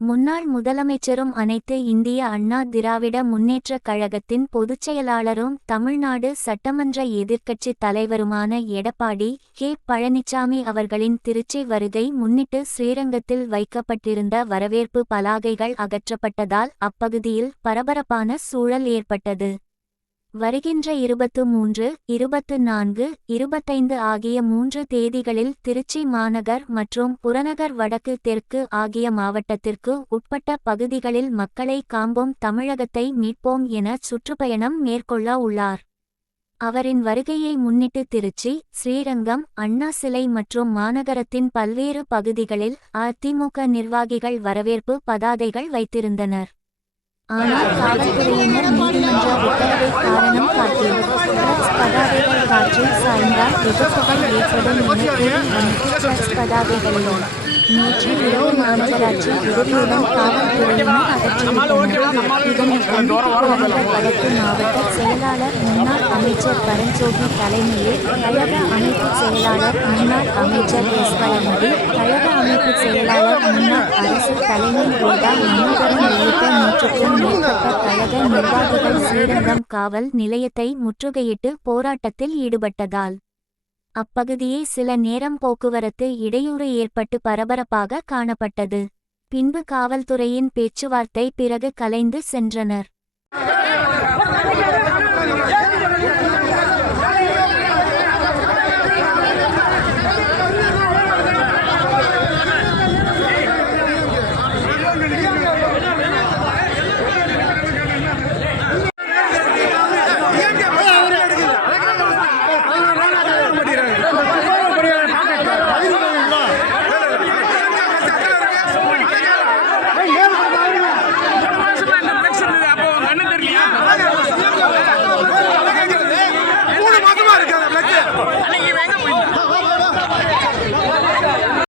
முன்னாள் முதலமைச்சரும் அனைத்து இந்திய அண்ணா திராவிட முன்னேற்றக் கழகத்தின் பொதுச்செயலாளரும் தமிழ்நாடு சட்டமன்ற எதிர்க்கட்சித் தலைவருமான எடப்பாடி கே. பழனிசாமி அவர்களின் திருச்சி வருகை முன்னிட்டு ஸ்ரீரங்கத்தில் வைக்கப்பட்டிருந்த வரவேற்பு பலாகைகள் அகற்றப்பட்டதால் அப்பகுதியில் பரபரப்பான சூழல் ஏற்பட்டது. வருகின்ற இருபத்து மூன்று இருபத்து நான்கு இருபத்தைந்து ஆகிய மூன்று தேதிகளில் திருச்சி மாநகர் மற்றும் புறநகர் வடக்கு தெற்கு ஆகிய மாவட்டத்திற்கு உட்பட்ட பகுதிகளில் மக்களை காம்போம் தமிழகத்தை மீட்போம் என சுற்றுப்பயணம் மேற்கொள்ள உள்ளார். அவரின் வருகையை முன்னிட்டு திருச்சி ஸ்ரீரங்கம் அண்ணா சிலை மற்றும் மாநகரத்தின் பல்வேறு பகுதிகளில் அதிமுக நிர்வாகிகள் வரவேற்பு பதாதைகள் வைத்திருந்தனர். ஆனால் காவல்துறையினர் நீதிமன்ற பதாதைகள் காற்றில் சாய்ந்தால் விபத்துகள் ஏற்படும் என கூறி வந்த ட்ரக்ஸ் பதாதைகளிலும் நேற்று இரவு மாநகராட்சி உதவியுடன் காவல்துறையினர் அகற்றிவிட்டனர் இதனை கண்டித்து புறநகர் வடக்கு மாவட்ட செயலாளர் முன்னாள் அமைச்சர் பரஞ்சோகி தலைமையில் கழக அமைப்பு செயலாளர் முன்னாள் அமைச்சர் எஸ் வளமதி கழக அமைப்பு செயலாளர் முன்னாள் அரசு தலைமை உள்ளிட்ட நூற்றுக்கும் மேற்பட்ட கழக நிர்வாகிகள் ஸ்ரீரங்கம் காவல் நிலையத்தை முற்றுகையிட்டு போராட்டத்தில் ஈடுபட்டதால் அப்பகுதியே சில நேரம் போக்குவரத்து இடையூறு ஏற்பட்டு பரபரப்பாக காணப்பட்டது. பின்பு காவல்துறையின் பேச்சுவார்த்தை பிறகு கலைந்து சென்றனர்.